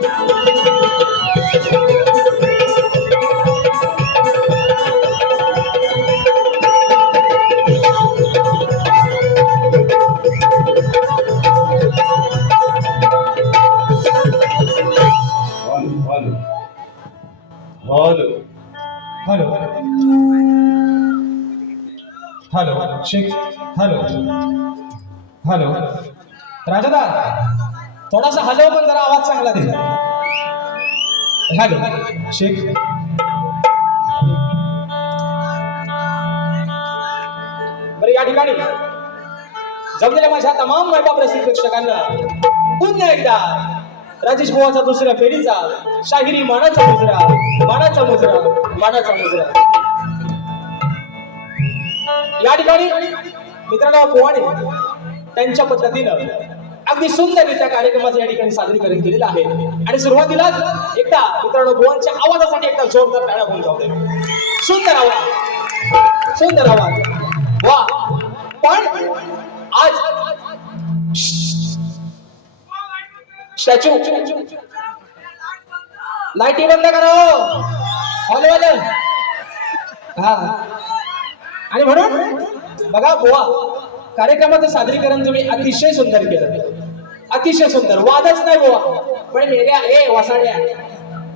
Hall हॉल हॉल hello hello शेख हॅलो हॅलो राजादा थोडासा हलव पण जरा आवाज चांगला दे. हॅलो शेख बरं या ठिकाणी. जमलेल्या माझ्या तमाम मायबाप प्रसिद्ध प्रेक्षकांना. पुन्हा एकदा राजेश बुवाचा दुसऱ्या फेरीचा शाहिरी मानाचा मुजरा मानाचा मुजरा मानाचा मुजरा. या ठिकाणी मित्रांनो पोवाडे त्यांच्या पद्धतीनं अगदी सुंदररित्या कार्यक्रमाचं या ठिकाणी सादरीकरण केलेलं आहे. आणि सुरुवातीलाच एकदा मित्रांनो गोवांच्या आवाजासाठी एकदा जोरदार टाळ्या होऊन जाऊ दे. सुंदर आवाज. सुंदर आवाज. वा. पण आज स्टॅच्यू. लाईटी बंद करा हो. हॉलवाले हा. आणि म्हणून बघा गोवा. कार्यक्रमाचं सादरीकरण तुम्ही अतिशय सुंदर केलं. अतिशय सुंदर. वादच नाही बुवा. पण मेल्या ए वासाड्या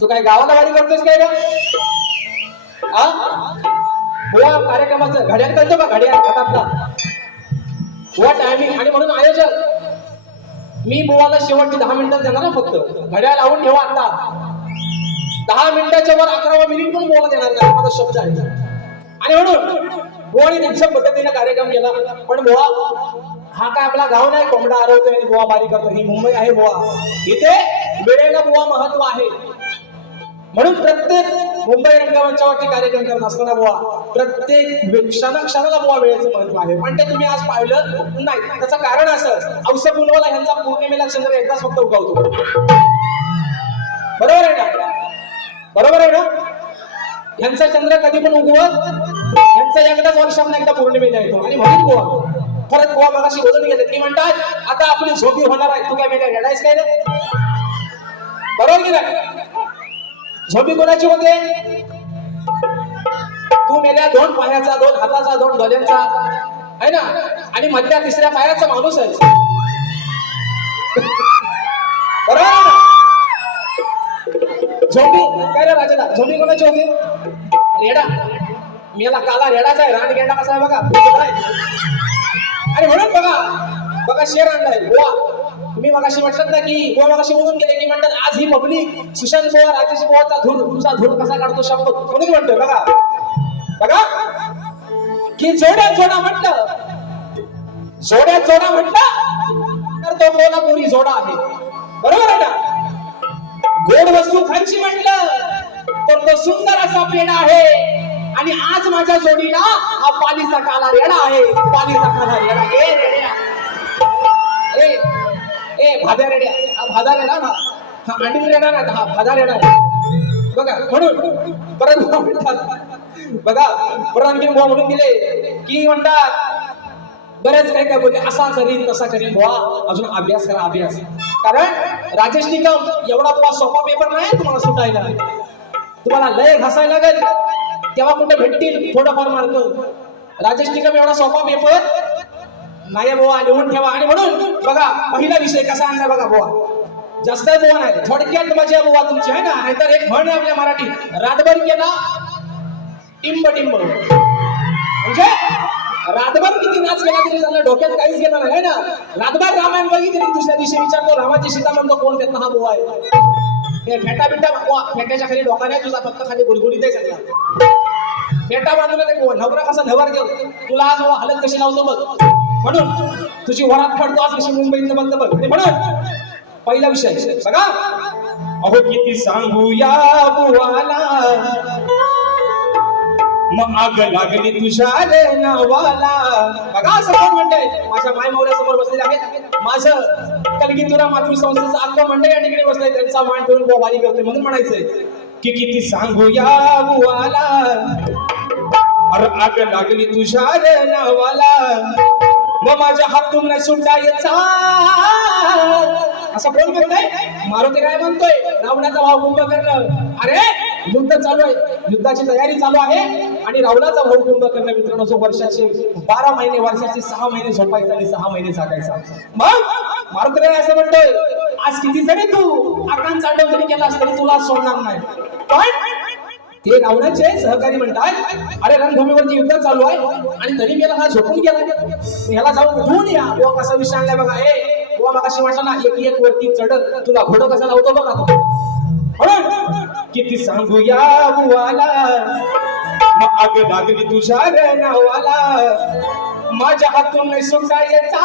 तू काय गावाला वारी करतोस काय का हा कार्यक्रमाचं घड्याळ करतो का घड्याळ हातातला बुवा टायमिंग आणि म्हणून आयोजक. मी बुवाला शेवटची दहा मिनिटं देणार ना फक्त. घड्याळ लावून ठेवा आता. दहा मिनिटाच्या वर अकरावा मिनिट पण बुवाला देणार नाही. माझा शब्द आहे. आणि म्हणून बुवाने त्यांच्या पद्धतीने कार्यक्रम केला. पण बुवा हा काय आपला गाव नाही? कोंबडा आरवतो आणि बुवा बारी करतो ही मुंबई आहे बुवा. इथे वेळेला बुवा महत्त्व आहे. म्हणून प्रत्येक मुंबई रंगमंचावरती कार्यक्रम करत असताना बुवा प्रत्येक क्षण क्षणाला बुवा वेळेचं महत्त्व आहे. पण ते तुम्ही आज पाहिलं नाही. त्याचं कारण असं औस पुनवाला यांचा पौर्णिमेला चंद्र एकदाच फक्त उगवतो. बरोबर आहे ना? बरोबर आहे ना? यांचा चंद्र कधी पण उगवत यांचा एकदाच वर्षांना एकदा पौर्णिमेला येतो. आणि म्हणून गोवा. परत गोवा मगाशी वजन गेले ती म्हणतात आता आपली झोपी होणार आहे. तू काय मेल्या रडायच काय रे? बरोबर की नाही? झोपी कोणाची होते? तू मेल्या दोन पायाचा दोन हाताचा दोन डोल्यांचा आहे ना? आणि मधल्या तिसऱ्या पायाचा माणूस आहे बरोबर झोपी काय रे राजा झोपी कोणाची होती? रेडा मेला काला रेडाचा आहे रानगेंडा कसा आहे बघा. आणि म्हणून बघा बघा शेर आणलाय गोवा तुम्ही मगाशी म्हटलं ना की गोवा मगाशी बोलून गेले की म्हणतात आज ही पब्लिक सुशांत गोवा राजेश गोवाचा धूर तुमचा धूर कसा काढतो शब्द म्हणून म्हणतोय बघा. बघा. की जोड्या जोडा म्हटलं. जोड्या जोडा म्हटलं तर तो कोल्हापुरी जोडा आहे. बरोबर आहे ना? गोड वस्तू खायची म्हटलं तर तो सुंदर असा पेढा आहे. आणि आज माझ्या जोडीला हा पाणीचा काला रेडा आहे. पाणीचा काला रेडा. ए रेड्या. ए ए भाद्या रेड्या. हा भादा रेडा ना. हा अंडील रेडा ना हा भादा रेडा बघा म्हणून परंतु म्हणतात. बघा परंतु बुवा म्हणून दिले. की म्हणतात बरेच काय काय बोलते असा करीन तसा करीन बुवा. अजून अभ्यास करा अभ्यास. कारण राजेश निकम एवढा बुवा सोपा पेपर नाही तुम्हाला सुटायला. तुम्हाला लय घासायला लागेल. तेव्हा कुठे भेटतील? थोडंफार मार्क राजेश निकम एवढा सोपा पेपर नाही बुवा लिहून ठेवा. आणि म्हणून बघा पहिला विषय कसा आणला बघा बुवा. जास्त बोवा नाही. थोडक्यात मजा बोवा बुवा तुमची आहे ना? नाहीतर एक म्हण आहे आपल्या मराठीत रातभर केला टिंब टिंब म्हणजे रातभर किती नाच केला तरी झालं डोक्यात काहीच घेणार नाही ना? रातभर रामायण बघितली दुसऱ्या दिवशी विचारतो रामाची सीता म्हणतो कोण त्यांना हा बुवा आहे? फेटा बिटा फेट्याच्या खाली डोका नाही तुझा फक्त खाली गुलगुलीत आहे सगळा. फेटा बाजूला ते नवरा कसा नवर घेऊ तुला आज हलत हालत कशी लावतो बघ. म्हणून तुझी वरात पडतो आज कशी मुंबईत बघतो बघ. म्हणून पहिला विषय बघा. अहो किती सांगू या बुवाला. मग आग लागली तुझ्या नावाला बघा असं कोण म्हणतंय? माझ्या माय मावल्या समोर बसलेले आहेत. माझं कलगीतुरा मातृसंस्थेचं अख्खं मंडळ या ठिकाणी बसलंय. त्यांचा मान ठेवून बोवारी करतोय म्हणून म्हणायचंय. की किती सांगू या बुवाला. अरे आग लागली तुझ्या नावाला मग माझ्या हातून नाही सुटायचा असं कोण करतोय मारुती काय म्हणतोय. रावणाचा भाव करणं. अरे युद्ध चालू आहे. युद्धाची तयारी चालू आहे. आणि रावणाचा भाऊ कुंभकर्ण मित्रांनो जो वर्षाचे बारा महिने वर्षाचे सहा महिने झोपायचा आणि सहा महिने जागायचा. मग मारुतराय असं म्हणतोय आज किती जरी तू आकांत चांडव जरी केलास तरी तुला सोडणार नाही. पण ते रावणाचे सहकारी म्हणतात अरे रणभूमीवरती युद्ध चालू आहे आणि तरी गेला हा झोपून गेला. ह्याला जाऊन उठवून या. बुवा कसा विषय आणलाय बघा. ए बुवा मगाशी म्हटलं ना एक एक वरती चढत तुला घोडं कसा लावतो बघा तो. म्हणून किती सांगूया बुवाला? मग आग लागली तुझ्या रे नावाला. माझ्या हातून नाही सुटायचा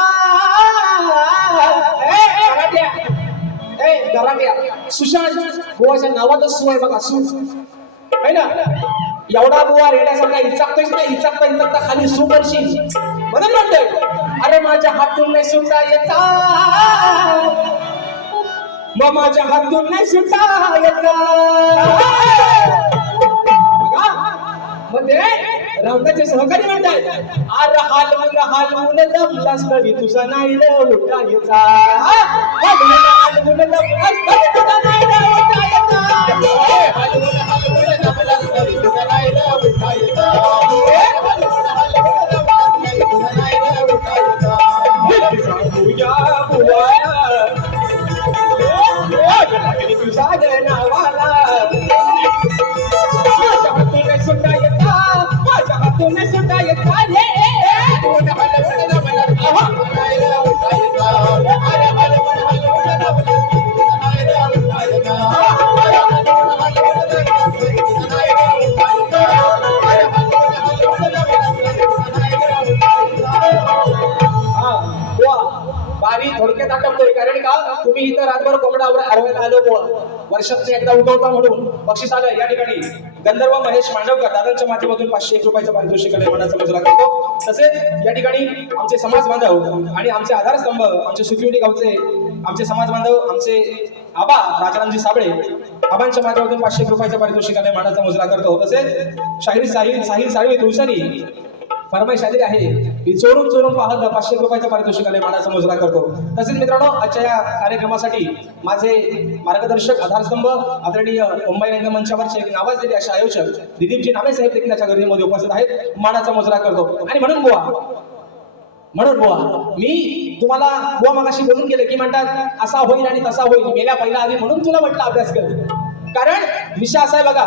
ए, सुशांत बुवाच्या नावातच सु आहे बघा सु है ना? एवढा बुवा रेड्यासारखा इचाकतोय ना इचाकता इचाकता खाली सु करशील म्हणून म्हणतोय अरे माझ्या हातून नाही सुटा येता मग माझ्या हातून नाही सुटा येता बघा, म्हणजे रावणाचे सहकारी म्हणताय. आर हालवून हालवून दमलास तरी तुझा नाही रे उठायचा हालवून हालवून दमलास तरी तुझा नाही रे उठायचा हालवून ಮಾಡಿದರೆ ನಾವು हरवायला आलो वर्षात एकदा उगवता म्हणून बक्षीस आलं या ठिकाणी गंधर्व महेश मांडवकर दादांच्या माध्यमातून पाचशे एक रुपयाचं पारितोषिक आणि मजुरा करतो तसेच या ठिकाणी आमचे समाज बांधव आणि आमचे आधारस्तंभ आमचे सुखिवडी गावचे आमचे समाज बांधव आमचे आबा राजारामजी साबळे आबांच्या माध्यमातून पाचशे एक रुपयाचं पारितोषिकाने मानाचा मजुरा करतो तसेच शाहीर साहिल साहिल साळवे तुळसानी फरमाईश आलेली आहे. की चोरून चोरून पाहत पाचशे रुपयाच्या पारितोषिकाने मानाचा मुजरा करतो. तसेच मित्रांनो आजच्या या कार्यक्रमासाठी माझे मार्गदर्शक आधारस्तंभ आदरणीय मुंबई रंगमंचावरचे एक नावाजलेले असे आयोजक दिलीपजी नामे साहेब देखील याच्या गर्दीमध्ये उपस्थित आहेत. मानाचा मुजरा करतो. आणि म्हणून बुवा म्हणून बुवा मी तुम्हाला बुवा मगाशी बोलून गेले की म्हणतात असा होईल आणि तसा होईल. गेल्या पहिला आधी म्हणून तुला म्हटलं अभ्यास कर. कारण विषय असा आहे बघा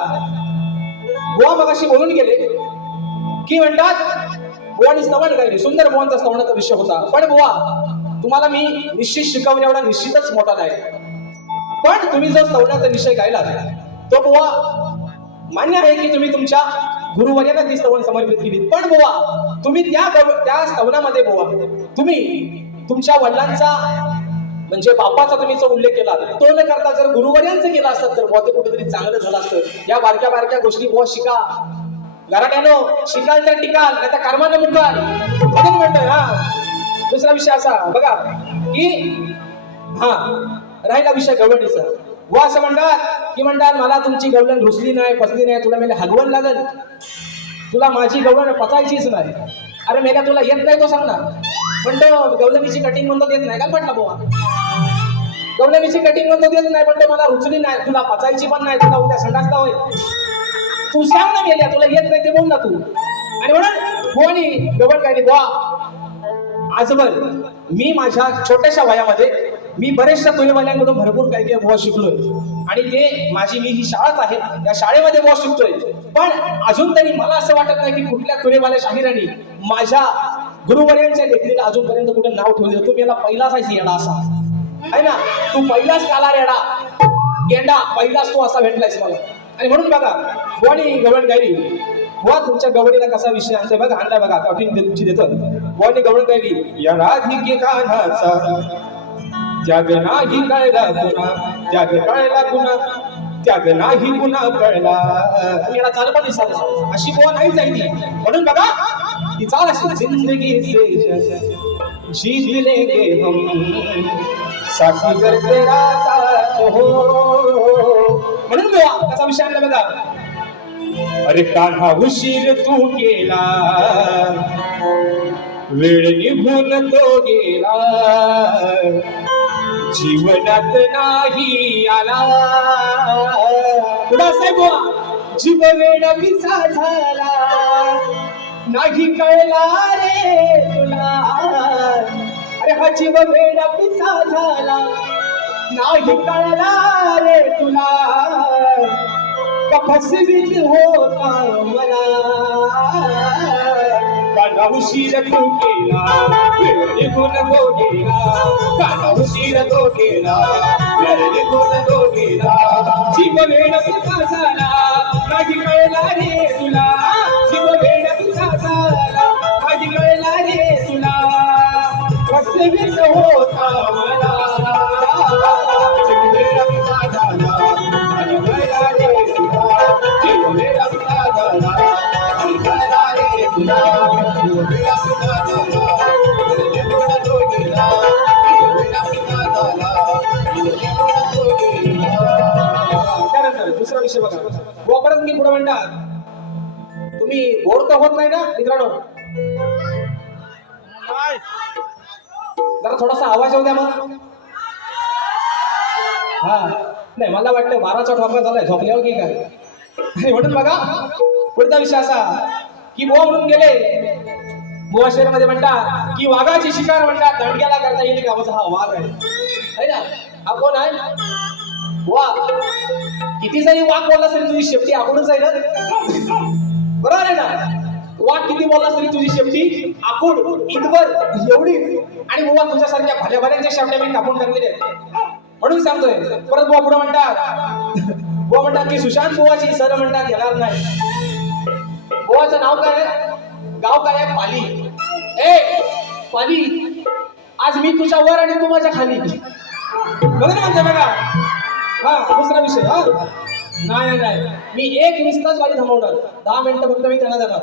बुवा मगाशी बोलून गेले की म्हणतात बुवानी स्तवन काही सुंदर बुवांचा स्तवनाचा विषय होता. पण बुवा तुम्हाला मी निश्चित शिकवणे एवढा निश्चितच मोठा नाही. पण तुम्ही जो स्तवनाचा विषय गायला तो बुवा मान्य आहे की तुम्ही तुमच्या गुरुवर्यांना ती सवण समर्पित केली. पण बुवा तुम्ही त्या त्या स्तवनामध्ये बुवा तुम्ही तुमच्या वडिलांचा म्हणजे बापाचा तुम्ही जो उल्लेख केला तो न करता जर गुरुवर्यांचं केला असतं तर बुवा ते कुठेतरी चांगलं झालं असतं. या बारक्या बारक्या गोष्टी बुवा शिका. घराट्यानो शिकाल तर टिकाल नाही तर कर्मानं मुकाल म्हणून म्हणतोय हा. दुसरा विषय असा बघा की हा राहिला विषय गवळणीचा व असं म्हणतात की म्हणतात मला तुमची गवळण रुसली नाही पसली नाही तुला मेला हगवण लागल. तुला माझी गवळण पचायचीच नाही. अरे मेला तुला येत नाही तो सांग ना पण तो गवळणीची कटिंग म्हणतो येत नाही. का म्हटलं बोवा? गवलमीची कटिंग म्हणतो येत नाही पण तो मला रुचली नाही तुला पचायची पण नाही तुला उद्या संडासला होईल. तू सांग ना गेल्या तुला येत नाही ते बोल ना तू. आणि म्हणून बुवानी डबल काय बुवा. आजवर मी माझ्या छोट्याशा वयामध्ये मी बरेचशा तुलेवाल्यांकडून भरपूर काही काही बुवा शिकलोय. आणि ते माझी मी ही शाळाच आहे या शाळेमध्ये बुवा शिकतोय. पण अजून तरी मला असं वाटत नाही की कुठल्या तुलेवाल्या शाहिरांनी माझ्या गुरुवर्यांच्या लेखणीला अजूनपर्यंत कुठे नाव ठेवलं तुम्ही याला पहिलाच आहे येडा असा. आहे ना? तू पहिलाच काला रेडा गेंडा पहिलाच तू असा भेटलायस मला. आणि म्हणून बघा बॉडी गवळ गायली बुवा तुमच्या गवळीला कसा विषय असते बघा आणलाय बघा कठीण दे- तुमची देतो. बॉडी गवळ गायली या राधिके कान्हाचा. त्याग नाही कळला गुन्हा त्याग कळला गुन्हा त्याग नाही गुन्हा कळला. याला चाल पण दिसत अशी बोवा नाही जायची म्हणून बघा ती चाल अशी जिंदगी से जीत लेंगे हम. साथी कर तेरा साथ हो बुवा बघा. अरे काढा उशीर तू केला. वेळ निघून तो गेला. जीवनात नाही आला. पुढं साहेब जीव वेळ पिसा झाला. नाही कळला रे तुला. अरे हा जीव वेळ पिसा झाला. नाही कळला रे तुला. का होता मला काना उशीर तो केला वेळ गुण तो गेला काना उशीर तो केला वेळ गुण तो गेला जीव वेळ तुझा झाला काही कळला रे तुला जीव वेळ तुझा झाला काही कळला रे तुला फसवीत होता विषय बघा. गोपरंगी पुढे म्हणतात तुम्ही बोर तर होत नाही ना मित्रांनो? जरा थोडासा आवाज येऊ द्या मग हा. नाही मला वाटतं बाराचा ठोका झालाय झोपल्यावर की काय? म्हणून बघा. पुढचा विषय असा की बुवा म्हणून गेले. बुवा शहरामध्ये म्हणतात की वाघाची शिकार म्हणतात दंडग्याला करता येईल का? माझा हा वाघ आहे. है ना? हा कोण आहे? बुवा. किती जरी वाघ बोलला तरी तुझी शेपटी आखूनच आहे ना बरोबर आहे ना? वाक किती बोलला तरी तुझी शेपटी आखूड इतवर एवढी. आणि बुवा तुझ्यासारख्या भल्या भल्यांच्या शेपट्या मी कापून टाकलेल्या आहेत. म्हणून सांगतोय परत बुवा पुढे म्हणतात. बुवा म्हणतात की सुशांत बुवाची सर म्हणतात येणार नाही. बुवाचं नाव काय आहे? गाव काय आहे? पाली. ए पाली. आज मी तुझ्या वर आणि तू माझ्या खाली. बघा ना म्हणते बघा. हा दुसरा विषय हा. नाही नाही मी एक वीस तास गाडी थांबवणार. दहा मिनिटं फक्त मी त्यांना देणार.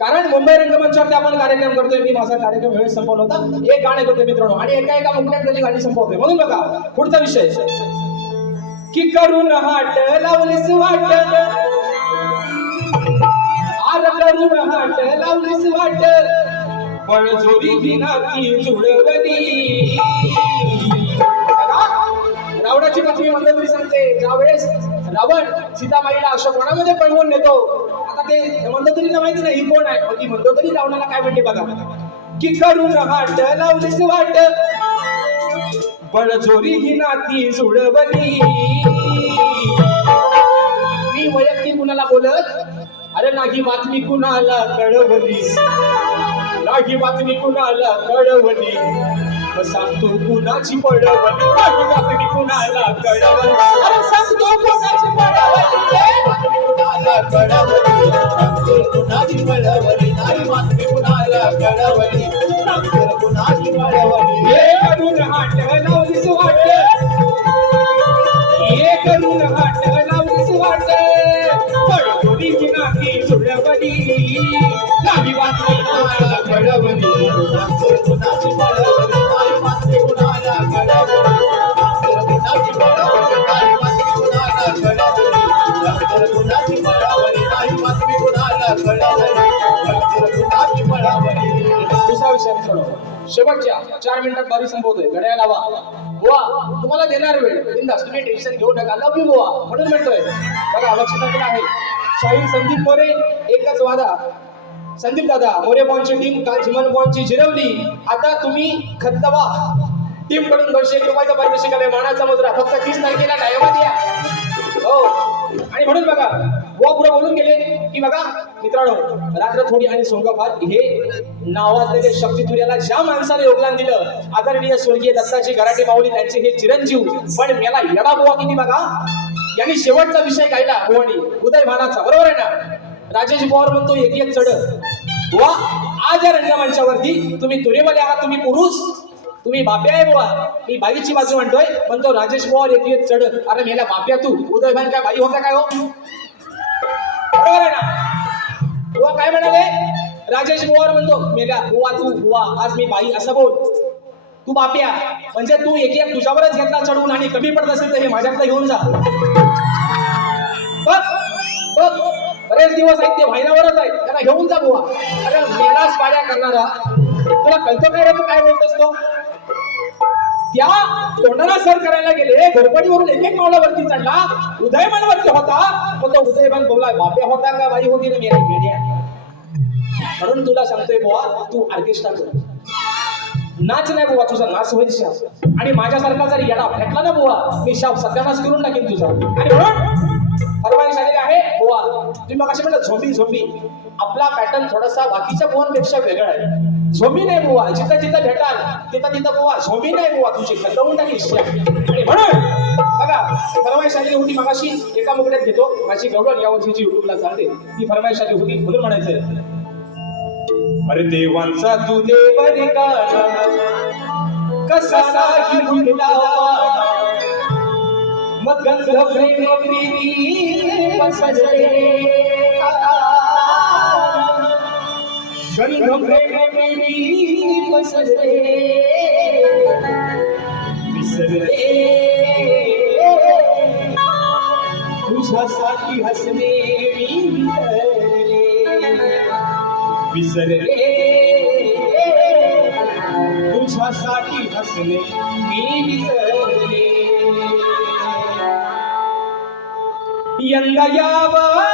कारण मुंबई रंगमंचावरती आपण कार्यक्रम करतोय. मी माझा कार्यक्रम वेळ संपवला होता. एक गाणे करतोय मित्रांनो. आणि एका एका मुंबईत त्याची गाडी संपवतोय म्हणून बघा पुढचा विषय. की करून हाट लावलीस वाट. आर करून हाट लावलीस वाट. बळजोरी घेना ती जुळवली. रावणाची पत्नी मंदोदरी सांगते ज्यावेळेस रावण सीतामाईला कोणामध्ये पळवून नेतो. आता ते मंदोदरीला माहिती नाही ही कोण आहे? मग ती मंदोदरी रावणाला काय म्हणते बघा. की करून हाट लावलीस वाट बळजोरी ही नाती जुळवली. मी वैयक्तिक कुणाला बोलत? अरे नाही बातमी कुणाला कळवली नाही बातमी कुणाला कळवली मग सांगतो कुणाची पळवली नाही कुणाला कळवली अरे सांगतो कुणाची पळवली कुणाला कळवली सांगतो कुणाची पडवली नाही बातमी कुणाला कळवली सांगतो कुणाची पडवली हे करून हाट लावलीस वाट. हे करून हाट लावलीस वाट. पडवली की नाही सुळवली नाही बातमी कुणाला कळवली सांगतो कुणाची पडवली शेवटच्या चार मिनिटात बारी संपवतोय. घड्याळ लावा. बुवा तुम्हाला देणार वेळ. बिंदास तुम्ही टेन्शन घेऊ नका. लव यू बुवा. म्हणून म्हणतोय. बघा लक्षात आहे. शाहीर संदीप मोरे एकच वादा. संदीप दादा मोरे बॉनची टीम काल झिमन बॉनची जिरवली. आता तुम्ही खत्तवा टीमकडून दोनशे एक रुपयाचा पारितोषिक आले मानाचा मुद्रा फक्त तीस तारखेला टायमात या हो. आणि म्हणून बघा बुवा पुढे बोलून गेले की बघा मित्रांनो रात्र थोडी आणि सोंगफार हे नावाजलेले शक्तीतुर्याला ज्या माणसाने योगदान दिलं आदरणीय स्वर्गीय दत्ताची गराटे माऊली त्यांचे हे चिरंजीव. पण याला येडा बुवा किती बघा? यांनी शेवटचा विषय गायला बुवानी उदय भानाचा बरोबर आहे ना? राजेश पवार म्हणतो एक एक चढ बुवा आज या रंगमंचावरती तुम्ही तुरेवाले आहात तुम्ही पुरुष. तुम्ही बाप्या आहे बुवा. मी बाईची बाजू म्हणतोय पण तो राजेश पवार एक एक चढ अरे मेला बाप्या तू. उदय भान काय बाई होता काय हो? बरोबर आहे ना? बुवा काय म्हणाले? राजेश पवार म्हणतो मेल्या बुवा तू बुवा आज मी बाई असं बोल. तू बाप्या म्हणजे तू एक एक तुझ्यावरच घेतला चढवून आणि कमी पडत असेल तर हे माझ्याकडे घेऊन जा. बघ बघ. बरेच दिवस आहेत ते महिन्यावरच आहेत. त्याला घेऊन जा बुवा. अरे मेलाच पाड्या करणारा. तुला कळतो काय रे तू काय बोलतोस तो? त्या तोंडाला सर करायला गेले. घरपडीवरून एक एक मावला वरती चढला उदयमान वरती होता. मग तो उदयमान बोलला बाप्या होता का बाई होती ना मेरा मेड्या म्हणून तुला सांगतोय बुवा तू ऑर्केस्ट्रा कर. नाच नाही बुवा तुझा नाच होईल शाप आणि माझ्यासारखा जर येडा फेकला ना बुवा मी शाप सत्यानाश करून टाकेन तुझा. आणि म्हणून परवानगी झालेली आहे बुवा. तुम्ही मग म्हणलं झोंबी झोंबी आपला पॅटर्न थोडासा बाकीच्या बुवांपेक्षा वेगळा आहे. झोमी नाही बुवा जिथं जिथं भेटाल तिथं तिथं बुवा झोमी नाही बुवा तुझी खतवून टाकी आणि म्हणून बघा फरमाईश आली होती मगाशी एका मुकड्यात घेतो माझी गौरव या वर्षीची युट्यूबला चालते. ती फरमाईश आली होती म्हणून म्हणायचंय. अरे देवांचा तू देव रिकाणा, कसा नाही मग गंध प्रेम प्रीती पसरले. गंध प्रेम प्रीती पसरले. विसरले. तुझ्यासाठी हसणे मी विसरले. विसरले तुझ्यासाठी हसले मी विसरले यंदा यावा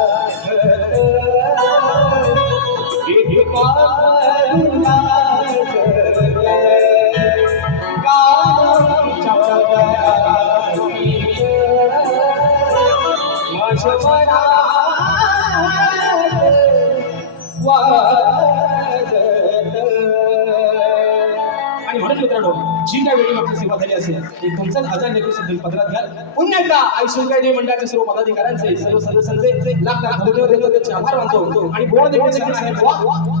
जी काय वेळी आपली सेवा झाली असेल ते तुमचाच हजार लेखी सुद्धा पत्रात घ्याल पुन्हा एकदा आई शिवकाई मंडळाच्या सर्व पदाधिकाऱ्यांचे सर्व सदस्यांचे लाख लाख धन्यवाद देतो. त्याचे आभार मानतो. आणि बोर्ड देखील सांगत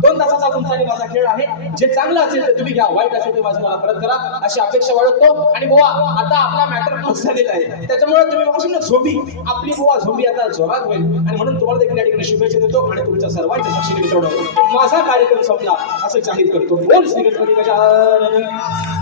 दोन तासाचा तुमचा आणि माझा खेळ आहे. जे चांगलं असेल ते तुम्ही घ्या. वाईट असेल ते माझं मला परत करा. अशी अपेक्षा बाळगतो. आणि बुवा आता आपला मॅटर क्लोज झालेला आहे. त्याच्यामुळे तुम्ही बघा ना आपली बुवा झोबी आता जोरात होईल. आणि म्हणून तुम्हाला देखील या ठिकाणी शुभेच्छा देतो. आणि तुमच्या सर्वांच्या साक्षीने मित्रवडा माझा कार्यक्रम संपला. असं जाहीर करतो. बोल श्री गणपती गजानन.